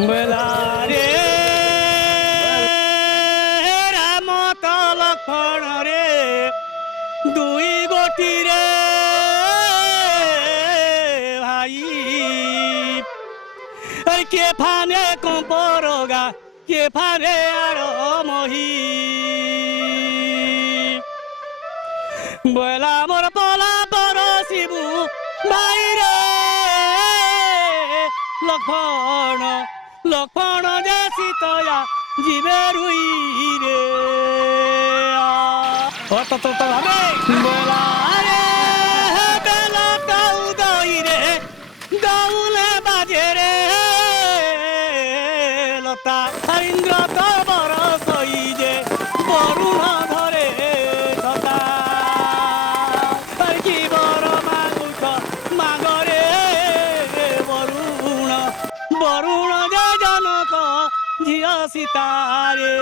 বেলারে রাম তো লক্ষণ রে দুই গোটি রে ভাই কে ফানে কম্পরগা কে ফানে আর মহি বলা মোর পলা পরশিবু বাইরে লক্ষণ লক্ষণ যে সীতয়া জীবে রুই রে ভাবে বলা রে বেলা কাউ দই রে গাউলে বাজে রে লতা ইন্দ্র তো বরসই যে বরুণ ধরে ছতা কি বড় মাগুঠ মাগরে বরুণ বরুণ যে জনক ঝিଅ সীতারে